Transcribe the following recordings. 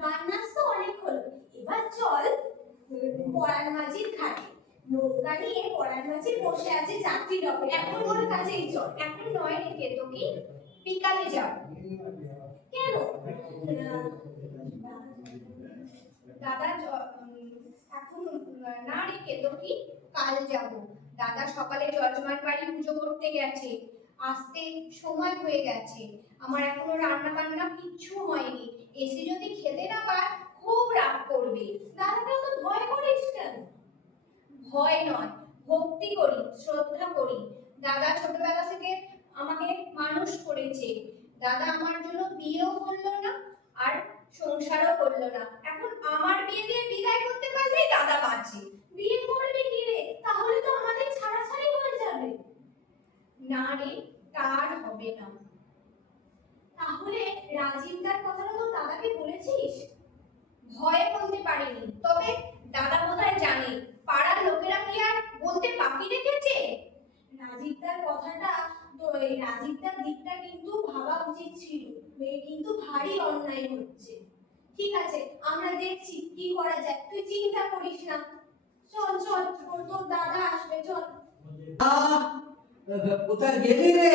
গান নাচ তো অনেক হলো, এবার চল পরাণ মাঝির ঘাটে। নৌকা নিয়ে পরাণ মাঝি বসে আছে যাত্রী রকে। এখন ওর কাছেই চল। এখন নয় রে কেতকী, বিকালে যাব। কেন দাদা? এখন না রে কেতকী, কাল যাব। দাদা সকালে যজমান বাড়ি পুজো করতে গেছে, আসতে সময় হয়ে গেছে। আমার এখনো রান্না বান্না কিচ্ছু হয়নি। এসে যদি খেতে না পায় খুব রাগ করবে। দাদাকে তো ভয় করিস কেন? ভয় নয়, ভক্তি করি, শ্রদ্ধা করি। দাদা ছোটবেলা থেকে আমাকে মানুষ করেছে। দাদা আমার জন্য বিয়েও করলো না আর সংসারও করলো না। এখন আমার বিয়ে দিয়ে বিদায় করতে পারলেই দাদা বাঁচে। বিয়ে করবে কি রে? তাহলে তো আমাদের ছাড়াছাড়ি হয়ে যাবে। না রে, তার হবে না। তাহলে রাজীবদার কথাটা তো দাদাকে বলেছিস? ভয়ে বলতে পারিনি, তবে দাদা বোধহয় জানে। পাড়ার লোকেরা কি আর বলতে বাকি রেখেছে? রাজীবদার কথাটা তো, এই রাজীবদার দিকটা কিন্তু ভাবা উচিত ছিল। মেয়ে কিন্তু ভারী অন্যায় হচ্ছে। ঠিক আছে, আমরা দেখছি কি করা যায়, তুই চিন্তা করিস না। চল চল, তোর দাদা আসবে, চল। কোথায় গেলি রে?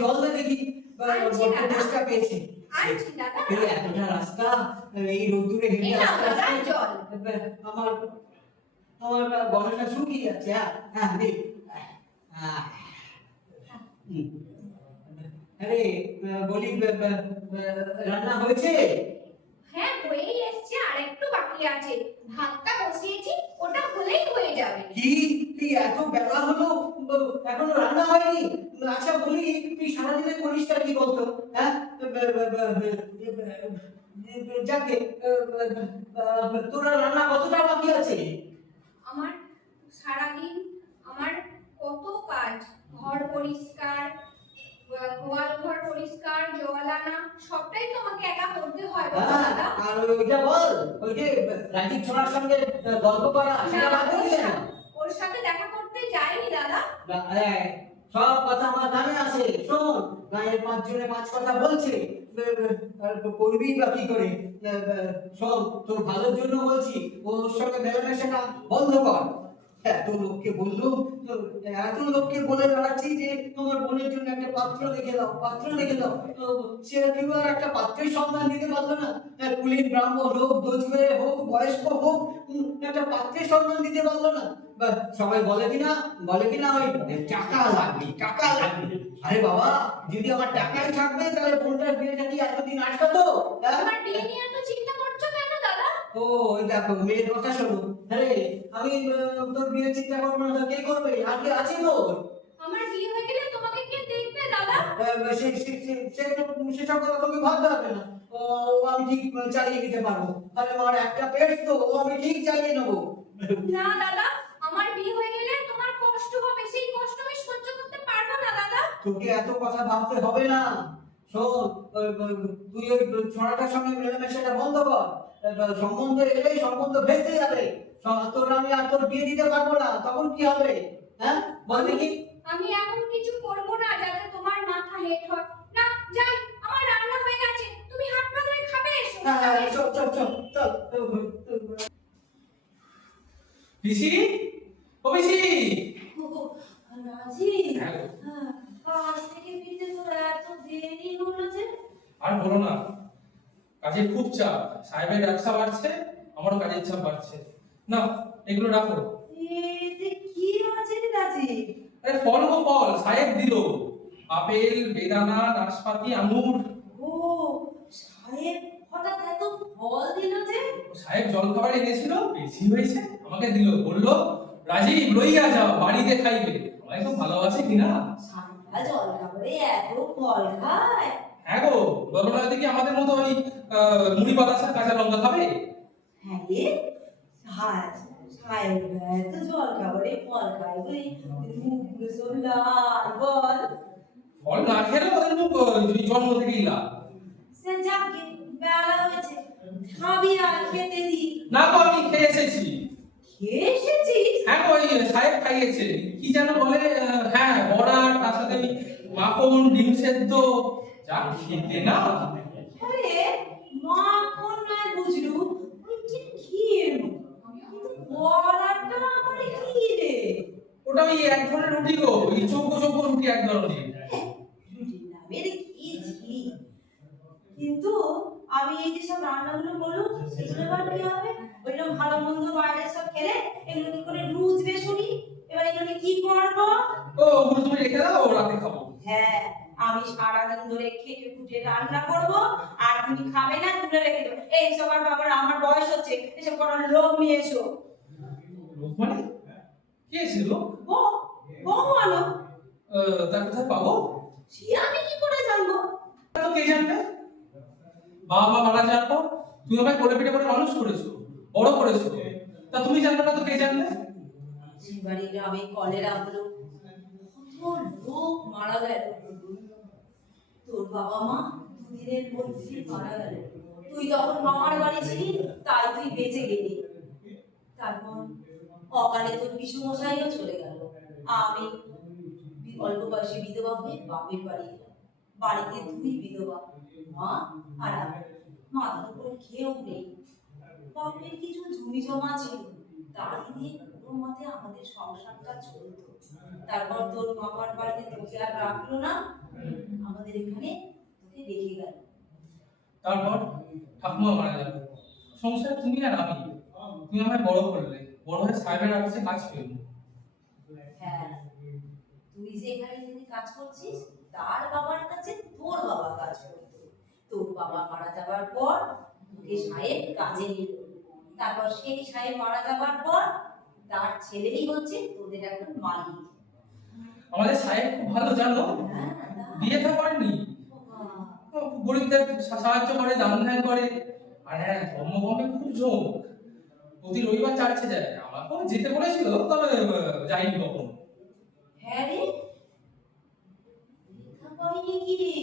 জল দে দেখি, টেস্টটা পেয়েছি। এতটা রাস্তা এই রোদ্দুরে হেঁটে আসতে আসতে আমার আমার গলাটা শুকিয়ে যাচ্ছে। হ্যাঁ আরে বলি, রান্না হয়েছে? হ্যাঁ, হয়েই এসছে, আর একটু বাকি আছে। ভাতটা বসিয়েছি, ওটা হলেই হয়ে যাবে। কি তুই এত বেলা হলো এখনো রান্না হয়নি? আচ্ছা বলি, তুই সারাদিনে করিসটা কি বলতো? হ্যাঁ, যাকে তোরা রান্না কতটা বাকি আছে? আমার সারাদিন আমার কত কাজ, ঘর পরিষ্কার, গোয়াল ঘর পরিষ্কার, জল আনা, সবটাই তো আমাকে একা করতে হয় দাদা। আর ওইটা বল, ওই যে রাজীব ছোড়ার সঙ্গে গল্প করা, সেটা বাদ দিলি না? ওর সাথে দেখা করতে যাইনি দাদা। সব কথা আমার কানে আসে। শোন, গায়ের 5 জনে 5 কথা বলছে, আর করবি বা কি করে? শোন, তোর ভালোর জন্য বলছি, ওর সঙ্গে মেলামেশাটা বন্ধ কর। এত লোককে বললুম, এত লোককে বলে বেড়াচ্ছি যে তোমার বোনের জন্য একটা পাত্র দেখে দাও, পাত্র দেখে দাও। সে কেউ আর একটা পাত্রের সন্ধান দিতে পারলো না। কুলীন ব্রাহ্মণ হোক, দোজবে হোক, বয়স্ক হোক, একটা পাত্রের সন্ধান দিতে পারলো না। সবাই বলে কিনা ওই টাকা লাগবে, টাকা লাগবে। আরে বাবা, যদি আমার টাকাই থাকবে তাহলে বোনটার বিয়েটা কি এতদিন আটকাতো? আমার বিয়ে নিয়ে এত চিন্তা করছো কেন দাদা? ও, ওই দেখো মেয়ের কথা শোনো। আরে আমি তোর বিয়ে চিন্তা করবো না, কে করবে? আর কে আছে তোর? আমার বিয়ে হয়ে গেলে তোমাকে কে দেখবে দাদা? সেসব কথা তোকে ভাবতে হবে না। ও, আমি ঠিক চালিয়ে নিতে পারবো। আরে আমার একটা পেট তো, ও আমি ঠিক চালিয়ে নেবো। না দাদা, আমার বিয়ে হয়ে গেলে তোমার কষ্ট হবে, সেই কষ্ট আমি সহ্য করতে পারবো না দাদা। তোকে এত কথা ভাবতে হবে না। শোন, তুই ওই ছোড়াটার সঙ্গে মেলামেশাটা বন্ধ কর। সম্বন্ধ এলেই সম্বন্ধ ভেস্তে যাবে। তোর আমি আর তোর বিয়ে দিতে পারবো না, তখন কি হবে? হ্যাঁ, বল দেখি। আমি এমন কিছু করব না যাতে তোমার মাথা হেট হয়। না, যাই, আমার রান্না হয়ে গেছে, তুমি হাত পা ধুয়ে খাবে, এসো। হ্যাঁ, চল চল চল চল। পিসি, ও পিসি। রাজি, হ্যাঁ গো। কাজ থেকে ফিরতে তো এত দেরি হলো যে। আর বলো না, কাজের খুব চাপ। সাহেবের ব্যবসা বাড়ছে, আমারও কাজের চাপ বাড়ছে। না, এগুলো রাখো। এতে কি আছে রে রাজি? আরে ফল গো ফল, সাহেব দিল। আপেল, বেদানা, নাশপাতি, আঙুর। ও, সাহেব হঠাৎ এত ফল দিল যে? সাহেব জলখাবার এনেছিল, বেশি হয়েছে, আমাকে দিল, বললো রাজীব লইয়া যাও, বাড়িতে খাইবে। আমায় খুব ভালোবাসে কিনা। সারা জল খাবারে এত ফল খায়? হ্যাঁ গো, বলো না দেখি আমাদের মতো ওই মুড়ি বাতাসা কাঁচা লঙ্কা খাবে। হ্যাঁ রে, সাহেব এত জল খাবারে ফল খায় বলে মুখগুলো সব লাল বল। ফল না খেলে ওদের মুখ ওই জন্ম থেকেই লাল। সে যাকে বেলা হয়েছে, খাবি আর খেতে দি। না গো, আমি খেয়ে এসেছি। খেয়ে এসেছিস? হ্যাঁ গো, ওই সাহেব খাইয়েছে। কি যেন বলে, হ্যাঁ বড়া, তার সাথে ওই মাখন, ডিম সেদ্ধ, যা খেতে না। আরে মাখন নয় বুঝলু, ওই কি ক্ষীর, কিন্তু বড়াটা আবার কি রে? ওটা ওই এক ধরনের রুটি গো, ওই চৌকো চৌকো রুটি এক ধরনের। রুটির নামে রে খেয়েছি, কিন্তু আমি এই যে সব রান্নাগুলো করলুম সেগুলো আবার কি হবে? ওইরকম ভালো মন্দ বাইরে সব খেলে এগুলো কি করে রুজবে শুনি? এবার এগুলো কি করবো? ও, ওগুলো তুমি রেখে দাও, রাতে খাবো। হ্যাঁ, আমি সারাদিন ধরে খেটে খুঁটে রান্না করব আর তুমি খাবে না, তুলে রেখে দেবো। এই সব আর বাবার, আমার বয়স হচ্ছে, এসব করার লোক নিয়ে এসো। লোক মানে কে ছিল? বউ, বউ আনো। তা কোথায় পাবো? সে আমি কি করে জানবো? তা তো কে জানবে? বাবা মা মারা যাওয়ার পর তুমি আমায় কোলে পিঠে করে মানুষ করেছো, বড় করেছো, তা তুমি জানবে না তো কে জানবে? শিবাড়ি গ্রামে কলেরা হলো, কত লোক মারা গেল। তোর বাবা মা দুদিনের মধ্যে মারা গেল। তুই তখন মামার বাড়ি ছিলি, তাই তুই বেঁচে গেলি। তারপর অকালে তোর পিসুমশাইও চলে গেল। আমি অল্প বয়সে বিধবা হয়ে বাপের বাড়ি এলাম। বাড়িতে দুই বিধবা, মা আর আমি। মাথার উপরে কেউ নেই। বাপের কিছু জমি জমা ছিল, তাই দিয়ে কোনো মতে আমাদের সংসারটা চলতো। তারপর তোর মামার বাড়িতে তোকে আর রাখলো না, আমাদের এখানে তোকে রেখে গেল। তারপর ঠাকুমা মারা গেল, সংসার তুমি আর আমি। তুমি আমায় বড় করলে, বড় হয়ে সাহেবের অফিসে কাজ করলে। হ্যাঁ, তুই যে এখানে যিনি কাজ করছিস তার বাবার কাছে তোর বাবা কাজ করতো। তোর বাবা মারা যাবার পর তোকে সাহেব কাজে নিল। তারপর সেই সাহেব মারা যাবার পর তার ছেলেই হচ্ছে তোদের এখন মালিক। আমাদের সাহেব খুব ভালো, জানো, হ্যাঁ, বিয়ে তো করেনি, ও গরিবদের সাহায্য করে, দান ধ্যান করে। আর হ্যাঁ, ধর্মকর্মে খুব ঝোঁক, প্রতি রবিবার চার্চে যায়। আমাকেও যেতে বলেছিল, তবে যাইনি কখন। হ্যাঁ রে, লেখা করেনি কি রে?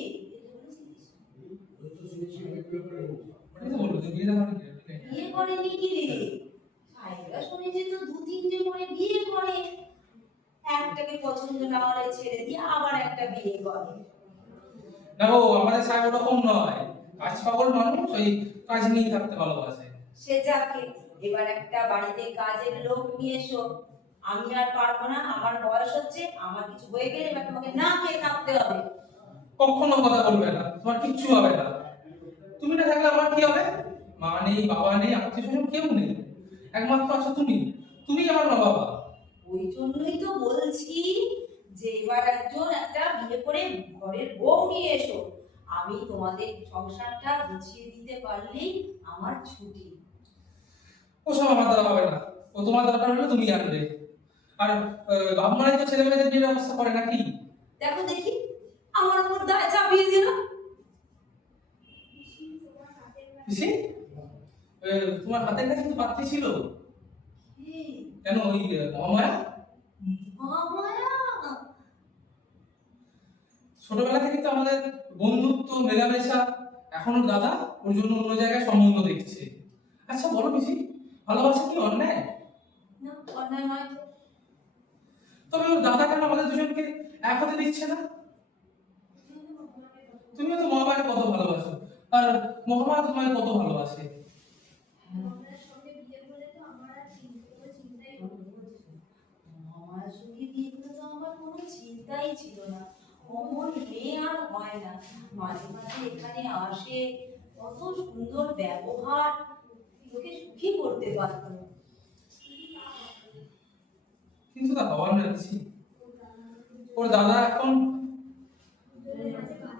ওটাই তো বললো যে বিয়ে দেওয়া হয়নি। বিয়ে করেনি কি রে? সাহেবরা শুনেছি তো দু তিনটে করে বিয়ে করে। এখন একটাকে পছন্দ না হলে ছেড়ে দিয়ে আবার একটা বিয়ে করে। না গো, আমাদের সাহেব ওরকম নয়, কাজ পাগল মানুষ, ওই কাজ নিয়ে থাকতে ভালোবাসে। সে যাকে, এবার একটা বাড়িতে কাজের লোক নিয়ে এসো। আমি আর পারবো না, আমার বয়স হচ্ছে, আমার কিছু হয়ে গেলে এবার তোমাকে না খেয়ে থাকতে হবে। কখনো কথা বলবে না, তোমার কিচ্ছু হবে না। তুমি না থাকলে আমার কি হবে? মা নেই, বাবা নেই, আত্মীয় স্বজন কেউ নেই, একমাত্র আছো তুমি, তুমি আমার মা বাবা। ওই জন্যই তো বলছি যে এবার একটা বিয়ে করে ঘরের বউ নিয়ে এসো। আমি তোমাদের সংসারটা গুছিয়ে দিতে পারলেই আমার ছুটি। ওসব আমার দ্বারা হবে না, ও তোমার দরকার হলে তুমি আনবে। আর বাপ মারাই তো ছেলে মেয়েদের বিয়ের ব্যবস্থা করে নাকি? দেখো দেখি, আমার উপর দায় চাপিয়ে দিল। পিসি, তোমার হাতের কাছে তো পাত্রী ছিল, কেন ওই মহামায়া? মায়া, ছোটবেলা থেকে তো আমাদের বন্ধুত্ব মেলামেশা, এখন ওর দাদা ওর জন্য অন্য জায়গায় সম্বন্ধ দেখছে। আচ্ছা বলো পিসি, ভালোবাসা কি অন্যায়? না অন্যায় নয় তো। তবে ওর দাদা কেন আমাদের দুজনকে এক হতে দিচ্ছে না? তুমিও তো মহামায়াকে কত ভালোবাসো, আর মহামায়া তোমায় কত ভালোবাসে। মামার সঙ্গে বিয়ে করে তো আমার কোনো চিন্তাই ছিল না। অমন মেয়ে আর হয় না, মাঝে মাঝে এখানে আসে, কত সুন্দর ব্যবহার, লোকে সুখী করতে পারত। কিন্তু তা হওয়ার না পিসি। ওর দাদা এখন,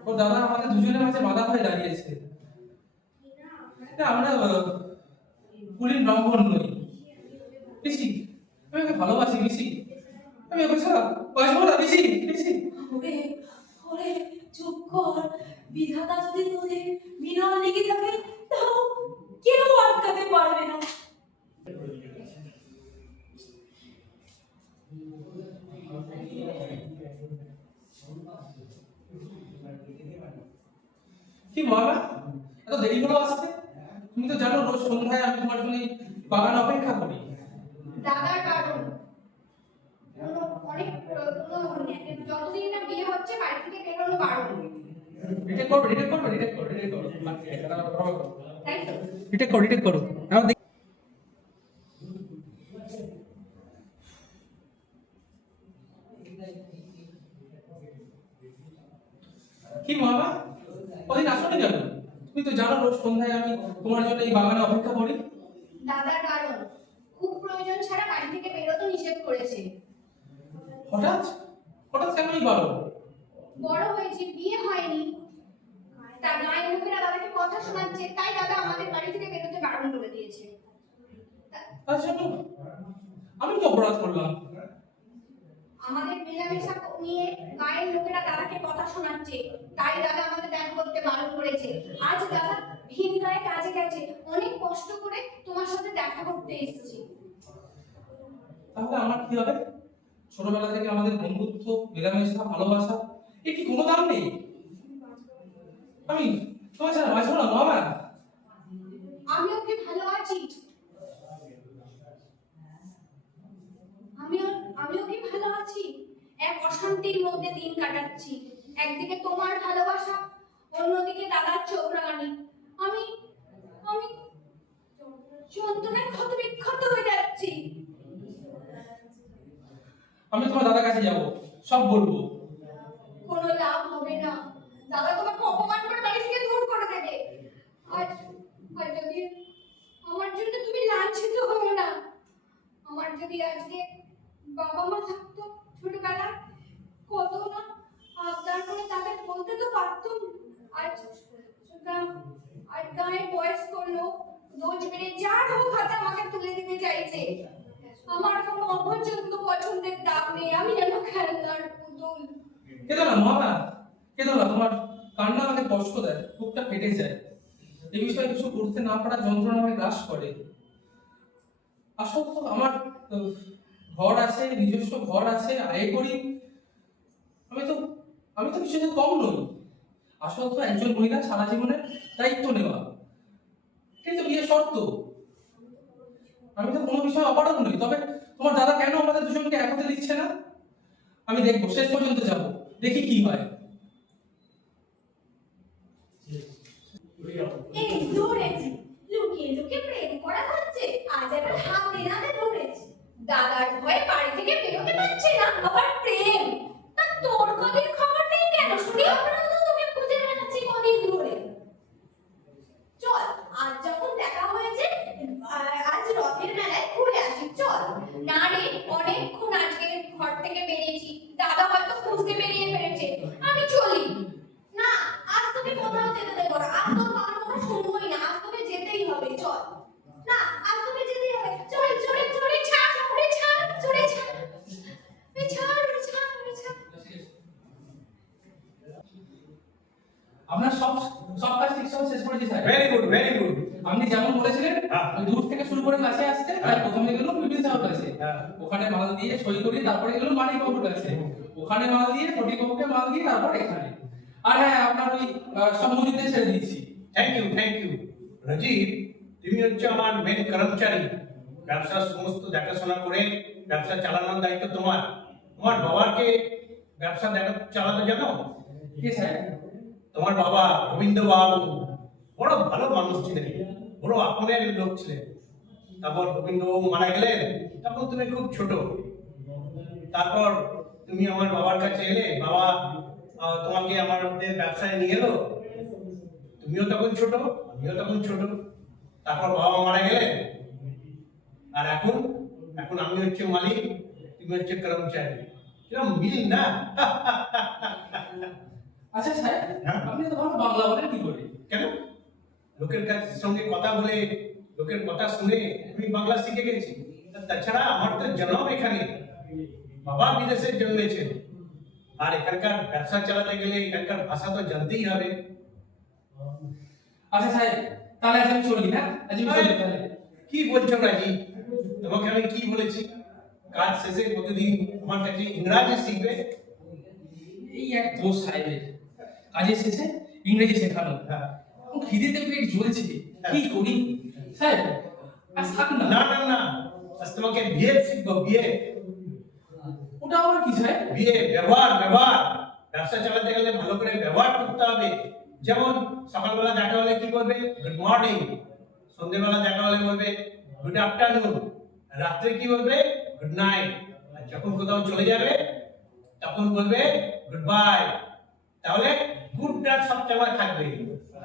ওর দাদা আমাদের দুজনের মাঝে বাধা হয়ে দাঁড়িয়েছে। না, আমরা কুলীন ব্রাহ্মণ নই পিসি, আমি ওকে ভালোবাসি পিসি, আমি ওকে ছাড়া বাঁচবো না পিসি। পিসি ওরে ওরে, চুপ কর। বিধাতা যদি তোদের বিনা লেগে থাকে, তাও কেউ আটকাতে পারবে না। কি মহাবা, এত দেরি হলো আসতে? তুমি তো জানো রোজ সন্ধ্যায় আমি তোমার জন্য এই বাগানে অপেক্ষা করি। দাদার কারণ যতদিন না বিয়ে হচ্ছে বাড়ি থেকে বেরোনো বারণ। রিটেক করো, রিটেক করো, রিটেক করো, রিটেক করো, তাই তো? রিটেক করো, রিটেক করো। আমার কি মহাবা, ওদিন আসলে কেন? তুমি তো জানো রোজ সন্ধ্যায় আমি তোমার জন্য এই বাগানে অপেক্ষা করি। দাদার কারণ খুব প্রয়োজন ছাড়া বাড়ি থেকে বেরোতে নিষেধ করেছে। হঠাৎ হঠাৎ কেন এই বারণ? বড় হয়েছে, বিয়ে হয়নি, তার গায়ের লোকেরা দাদাকে কথা শোনাচ্ছে, তাই দাদা আমাদের বাড়ি থেকে বেরোতে বারণ করে দিয়েছে। তার জন্য আমি কি অপরাধ করলাম? আমাদের মেলামেশা নিয়ে গায়ের লোকেরা দাদাকে কথা শোনাচ্ছে, তাই দাদা আমাদের দেখা করতে বারণ করেছে। আজ দাদা ভিন গায়ে কাজে গেছে, অনেক কষ্ট করে তোমার সাথে দেখা করতে এসেছি। তাহলে আমার কি হবে? ছোটবেলা থেকে আমাদের বন্ধুত্ব, মেলামেশা, ভালোবাসা, এর কি কোনো দাম নেই? আমি তোমার ছাড়া বাঁচবো না বাবা। আমিও কি ভালো আছি? আমিও কি ভালো আছি? এক অশান্তির মধ্যে দিন কাটাচ্ছি। একদিকে তোমার ভালোবাসা, অন্যদিকে দাদার চোখ রাঙানি। আমি আমি যন্ত্রণায় ক্ষত বিক্ষত হয়ে যাচ্ছি। আমি তোমার দাদার কাছে যাব, সব বলবো। কোনো লাভ হবে না, দাদা তোমাকে অপমান করে বাড়ি থেকে দূর করে দেবে। আজ আজ যদি আমার জন্য তুমি লাঞ্ছিত হও না, আমার যদি আজকে বাবা মা থাকতো ছোটবেলা, কত না আবদার করে তাদের বলতে তো পারতুম। আজ আর গায়ে বয়স্ক লোক দোষ মেরে যার হোক হাতে আমাকে তুলে দিতে চাইছে। আমার কোনো অপছন্দ পছন্দের দাম নেই, আমি যেন খেলনার পুতুল। কেঁদো না মহাবা, কেঁদো না। তোমার কান্না আমাকে কষ্ট দেয়, বুকটা ফেটে যায়। এই বিষয়ে কিছু করতে না পারা যন্ত্রণা আমাকে গ্রাস করে। আসলে তো আমার ঘর আছে, নিজস্ব ঘর আছে, আয় করি। আমি তো কিছুতে কম নই। আসলে তো একজন মহিলা সারা জীবনের দায়িত্ব নেওয়া, কিন্তু বিয়ে শর্ত। আমি তো কোনো বিষয়ে অপারগ নই। তবে তোমার দাদা কেন আমাদের দুজনকে এক হতে দিচ্ছে না? আমি দেখবো, শেষ পর্যন্ত যাবো, দেখি কি হয়। এই ধরেছি, লুকিয়ে লুকিয়ে প্রেম করা হচ্ছে, আজ আবার হাতে নাতে ধরেছি। দাদার ভয়ে বাড়ি থেকে বেরোতে পারছে না, আবার প্রেম। তা তোর কদিন খবর নেই কেন শুনি? আমরা তো তোকে খুঁজে বেড়াচ্ছি কদিন ধরে। চল, আজ যখন দেখা হয়েছে, আজ রথের মেলায় ঘুরে আসি, চল। না রে, অনেকক্ষণ আজকে ঘর থেকে বেরিয়েছি, দাদা হয়তো খুঁজতে বেরিয়ে ফেলেছে, আমি চলি। না, আজ তোকে কোথাও যেতে দেবো না, আজ তোর বাবার কথা শুনবোই না, আজ তোকে যেতেই হবে, চল। না, আজ তোকে যেতেই হবে, চল, চলে চলে ছাড়, উড়ে ছাড়, চলে ছাড়, উড়ে ছাড়, উড়ে ছাড়, উড়ে ছাড়। আপনার সব সব কাজ ঠিক সব শেষ করেছি sir. Very good, very good. আপনি যেমন বলেছিলেন, হ্যাঁ। ওই দূর থেকে শুরু করে কাছে আসতে, তাই হ্যাঁ। প্রথমে গেল বিপিন সাহেবের কাছে, হ্যাঁ। ওখানে মাল দিয়ে সই করি, তারপরে গেল মানিক বাবুর কাছে, ওখানে মাল দিয়ে ফটিক বাবুকে মাল দিয়ে তারপর এখানে। আর হ্যাঁ, আপনার ওই সব মজুদে ছেড়ে দিয়েছি। Thank you, thank you. Rajiv, তুমি হচ্ছে আমার মেন কর্মচারী। ব্যবসার সমস্ত দেখাশোনা করে ব্যবসা চালানোর দায়িত্ব তোমার। তোমার বাবাকে ব্যবসা চালাতে জানো? কে স্যার? তোমার বাবা গোবিন্দ বাবু বড় ভালো মানুষ ছিলেন, বড় আপনের লোক ছিলেন। তারপর গোবিন্দ বাবু মারা গেলেন, তখন তুমি খুব ছোট। তারপর তুমি আমার বাবার কাছে এলে, বাবা তোমাকে আমাদের ব্যবসায় নিয়ে এলো। তুমিও তখন ছোট, আমিও তখন ছোট। তারপর বাবা মারা গেলেন, আর এখন এখন আমি হচ্ছে মালিক, তুমি হচ্ছে কর্মচারী। কিরকম মিল না? আচ্ছা স্যার, হ্যাঁ। আপনি তো ভালো বাংলা বলেন কি করে? কেন? লোকের সঙ্গে কথা বলে, লোকের কথা শুনে আমি বাংলা শিখে গেছি। তাছাড়া আমার তো জন্ম এখানে, বাবা বিদেশে জন্মেছে, আর এখানকার ব্যবসা চালাতে গেলে এখানকার ভাষা তো জানতেই হবে। আচ্ছা স্যার, তাহলে আজ আমি চলি, হ্যাঁ? আজ আমি চলি তাহলে। কি বলছো রাজি? তোমাকে আমি কি বলেছি? কাজ শেষে প্রতিদিন আমার কাছে ইংরাজি শিখবে। এই এক দোষ সাহেবের, কাজের শেষে ইংরেজি শেখানো। হ্যাঁ। খিদেতে পেট জ্বলছে, কি করি স্যার? আর থাক না। না না না, আজ তোমাকে বিয়ে শিখবো, বিয়ে। ওটা আবার কি স্যার? বিয়ে, ব্যবহার, ব্যবহার। ব্যবসা চালাতে গেলে ভালো করে ব্যবহার করতে হবে। যেমন সকালবেলা দেখা হলে কি বলবে? Good morning. সন্ধ্যেবেলা দেখা হলে বলবে গুড আফটারনুন। রাত্রে কি বলবে? Good night. আর যখন কোথাও চলে যাবে তখন বলবে গুড বাই। তাহলে গুডটা সব সময় থাকবে,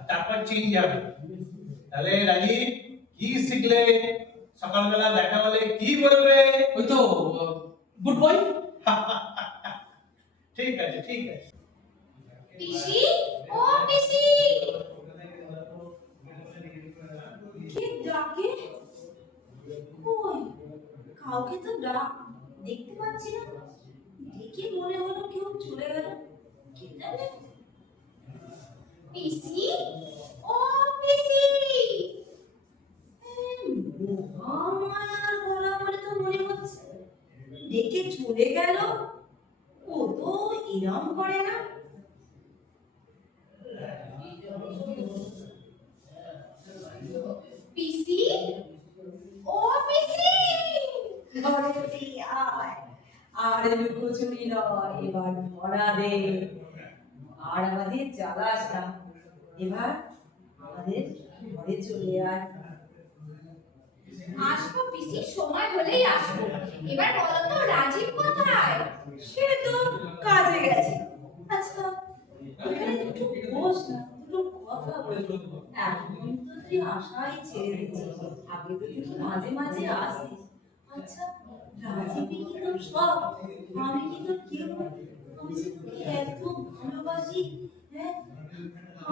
তারপর চেঞ্জ যাবে। তাহলে রাজি, কি শিখলে? সকালবেলা দেখা হলে কি বলবে? ওই তো গুড বয়। ঠিক আছে, ঠিক আছে। পিসি, ও পিসি। কে ডাকে? কই, কাউকে তো দেখতে পাচ্ছি না। দেখে মনে হলো কেউ চলে গেল, কে জানে। পিসি, ও পিসি। মহামায়ার গলা বলে তো মনে হচ্ছে। ডেকে চলে গেল, ও তো এরম করে না। পিসি, ও পিসি। ঘরে আয়, আর লুকোচুরি নয়, এবার ধরা দে। আর আমাদের জ্বালাস না, এবার আমাদের ঘরে চলে আয়। আসবো পিসি, সময় হলেই আসবো। এবার বলো তো রাজীব কোথায়? সে তো কাজে গেছে। আচ্ছা, এখানে একটু বস না, একটু কথা বল। এখন তো তুই আশাই ছেড়ে দিচ্ছিস, আগে তো তুই মাঝে মাঝে আসিস। আচ্ছা, রাজীবই কি তোর সব? আমি কি তোর কেউ? আমি যে তোকে এত ভালোবাসি, হ্যাঁ?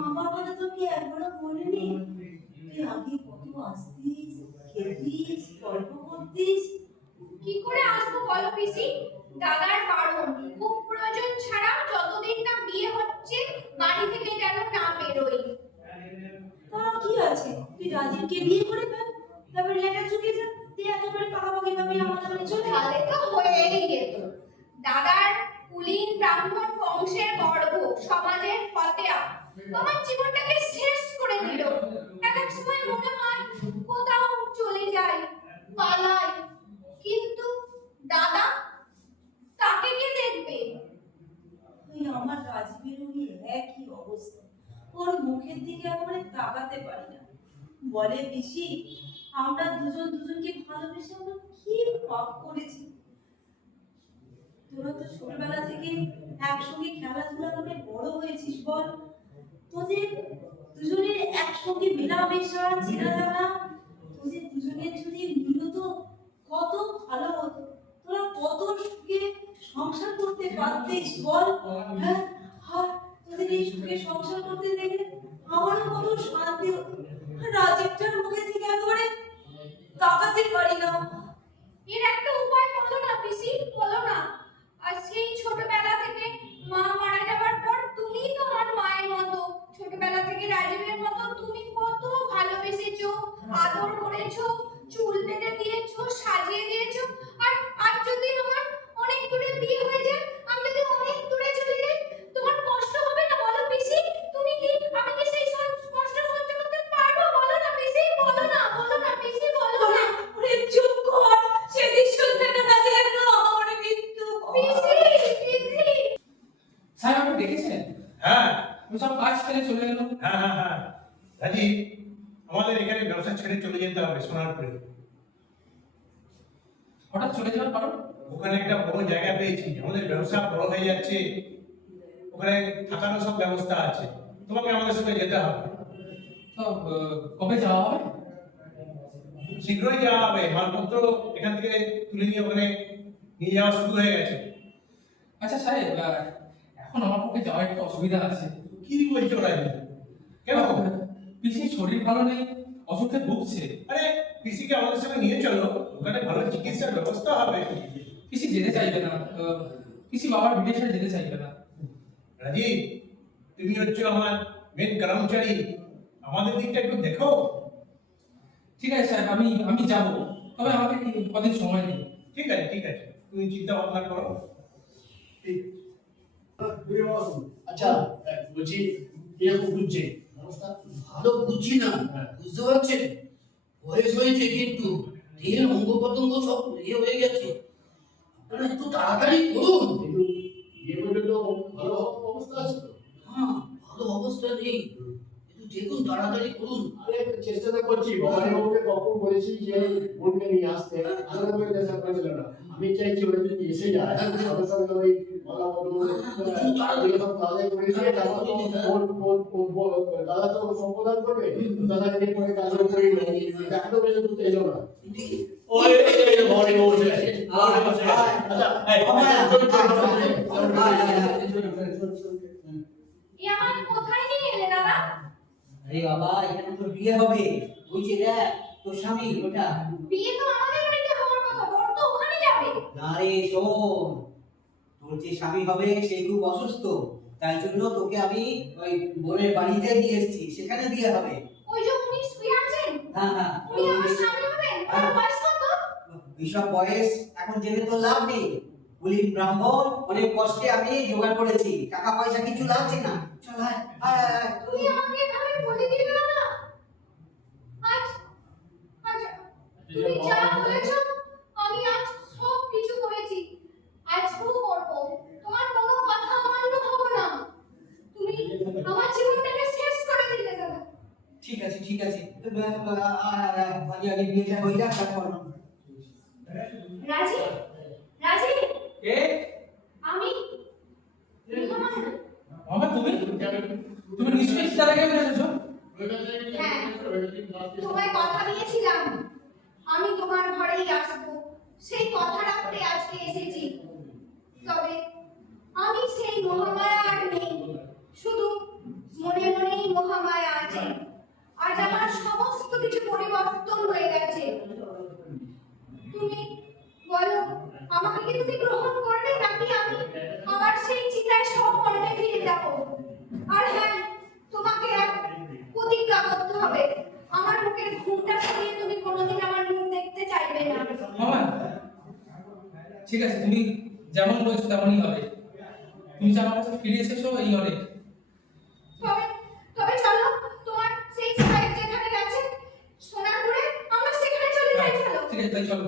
আমার কথা তোকে একবারও বলিনি? তুই আগে কত আসতিস, খেতিস, গল্প করতিস। কি করে আসবো বলো পিসি? দাদার বারণ, খুব প্রয়োজন ছাড়া যতদিন না বিয়ে হচ্ছে বাড়ি থেকে যেন না বেরোই। তা কি আছে, তুই রাজীবকে বিয়ে করে ফেল, তারপর লেখা চুকে যা, তুই একেবারে পাকাপাকি ভাবে আমার নামে চলে আয়। তাহলে তো হয়েই যেত। দাদার কুলীন ব্রাহ্মণ বংশের গর্ব, সমাজের ফতেয়া আমার জীবনটাকে শেষ করে দিল। এক এক সময় মনে হয় কোথাও চলে যাই, পালাই, কিন্তু দাদা, তাকে কে দেখবে? ওর মুখের দিকে একবারে তাকাতে পারি না। বলে পিসি, আমরা দুজন দুজনকে ভালোবেসে আমরা কি পাপ করেছি। তোরা তো ছোটবেলা থেকে একসঙ্গে খেলাধুলা করে বড় হয়েছিস, বল তোদের দুজনের একসঙ্গে মেলামেশা চেনা জানা, তোদের দুজনের যদি মিলত কত ভালো হতো, তোরা কত সুখে সংসার করতে পারতিস বল। হ্যাঁ, আর তোদের এই সুখে সংসার করতে দেখে আমারও কত শান্তি হতো। রাজীবটার মুখে থেকে একেবারে তাকাতে পারি না। এর একটা উপায় বলো না পিসি, বলো না। আর সেই ছোটবেলা থেকে মা মারা যাবার পর তুমি তো আমার মায়ের মতো, ছোটবেলা থেকে রাজীবের মতো তুমি কত ভালোবেসেছো, আদর করেছো, চুল বেঁধে দিয়েছো, সাজিয়ে দিয়েছো। আর আজ যদি আমার অনেক দূরে বিয়ে হয়ে যায়, আমি যদি অনেক দূরে চলে যাই, তোমার কষ্ট হবে না বলো পিসি? তুমি কি, আমি কি সেই কষ্ট সহ্য করতে পারবো? বলো না পিসি, বলো না, বলো না পিসি, বলো না। ওরে চুপ কর, সেদিন শুনতে না লাগে একদম আমার মৃত্যু। পিসি, পিসি। স্যার আপনি দেখেছেন হ্যাঁ আমি সব কাজ ফেলে চলে এলো। হ্যাঁ হ্যাঁ হ্যাঁ রাজীব, আমাদের এখানে ব্যবসা ছেড়ে চলে যেতে হবে সোনারপুরে। হঠাৎ চলে যাওয়ার কারণ? ওখানে একটা বড় জায়গা পেয়েছি, আমাদের ব্যবসা বড় হয়ে যাচ্ছে, ওখানে থাকারও সব ব্যবস্থা আছে, তোমাকে আমাদের সঙ্গে যেতে হবে। তো কবে যাওয়া হবে? শীঘ্রই যাওয়া হবে, মালপত্র এখান থেকে তুলে নিয়ে ওখানে নিয়ে যাওয়া শুরু হয়ে গেছে। আচ্ছা সাহেব, এখন আমার পক্ষে যাওয়ার একটু অসুবিধা আছে। কি বলছো রাজীব? কেন? পিসির শরীর ভালো নেই, অসুখে ভুগছে। আরে পিসিকে আমাদের সঙ্গে নিয়ে চলো, ওখানে ভালো চিকিৎসার ব্যবস্থা হবে। পিসি যেতে চাইবে না, পিসি বাবার বিদেশে যেতে চাইবে না। রাজীব, তুমি হচ্ছে আমার মেন কর্মচারী, আমাদের দিকটা একটু দেখো। ঠিক আছে সাহেব, আমি যাব, তবে আমাকে কদিন সময় দিন। ঠিক আছে ঠিক আছে, তুমি চিন্তা ভাবনা করো। ঠিক আচ্ছা বলছি এরকম বুঝছে অবস্থা ভালো বুঝছি না, বুঝতে পারছেন? বয়স হয়েছে কিন্তু দেহের অঙ্গ প্রত্যঙ্গ সব ইয়ে হয়ে গেছে। আপনারা একটু তাড়াতাড়ি করুন। ভালো অবস্থা আছে তো? হ্যাঁ, ভালো অবস্থা নেই, একটু দেখুন, তাড়াতাড়ি করুন। আরে চেষ্টা তো করছি, ভবানী বাবুকে কখন বলেছি যে বোনকে নিয়ে আসতে, আলাদা চেষ্টা করেছিল না। আমি চাইছি ওরা যদি এসে যায়, আমাদের সঙ্গে ওই বলা বলবো কাজে করে দিয়ে দাদা তো সম্প্রদান করবে, দাদাকে করে কাজও করে দেখাতে পেলে তো এলো না। ওই ভবানী বাবু চলে আসে। আচ্ছা এ আমার কোথায় নিয়ে এলে দাদা? আরে বাবা, এখানে তোর বিয়ে হবে, বুঝছি দেখ তোর স্বামী ওটা। বিয়ে তো আমাদের বাড়িতে হওয়ার কথা, বর তো ওখানে যাবে। না রে শোন, তোর যে স্বামী হবে সে খুব অসুস্থ, তাই জন্য তোকে আমি ওই বোনের বাড়িতে দিয়ে এসেছি, সেখানে বিয়ে হবে। ওই যে উনি শুয়ে আছেন, হ্যাঁ হ্যাঁ, উনি আমার স্বামী হবেন। ওর বয়স কত? এইসব বয়স এখন জেনে তো লাভ নেই। বলি ব্রাহ্মণ, অনেক কষ্টে আমি জোগাড় করেছি, টাকা পয়সা কিছু লাগছে না। চল আয় আয় আয়। তুমি আমাকে এভাবে বলে দিলে না? আজ আচ্ছা, তুমি যা বলেছো আমি আজ সব কিছু করেছি, আজকেও করব। তোমার কোনো কথা অমান্য হবো না। তুমি আমার জীবনটাকে শেষ করে দিলে দাদা। ঠিক আছে ঠিক আছে, আগে আগে বিয়েটা হয়ে যাক তারপর। রাজি, রাজি, এ আমি মেহমান। মামা তুমি নিশ্চয়ই তার আগে এসেছো? হ্যাঁ, তোমায় কথা দিয়েছিলাম আমি তোমার ঘরেই আসবো, সেই কথা রাখতে আজকে এসেছি। তবে আমি সেই মহামায়া আর নেই, শুধু মনে মনেই মহামায়া আছে। আজ আমার সমস্ত কিছু পরিবর্তন হয়ে গেছে। তুমি বলো, আমাকে কি তুমি গ্রহণ করবে, নাকি আমি আবার সেই চিতায় সহকর্মে ফিরে যাব? আর হ্যাঁ, তোমাকে এক প্রতিজ্ঞা করতে হবে, আমার মুখের ঘুমটা সরিয়ে তুমি কোনোদিন আমার মুখ দেখতে চাইবে না। মামা ঠিক আছে, তুমি যেমন বলছো তেমনই হবে। তুমি যে আমার কাছে ফিরে এসেছো এই অনেক। তবে তবে চলো, তোমার সেই সাহেব যেখানে গেছে সোনারপুরে, আমরা সেখানে চলে যাই। চলো। ঠিক আছে তাই চলো।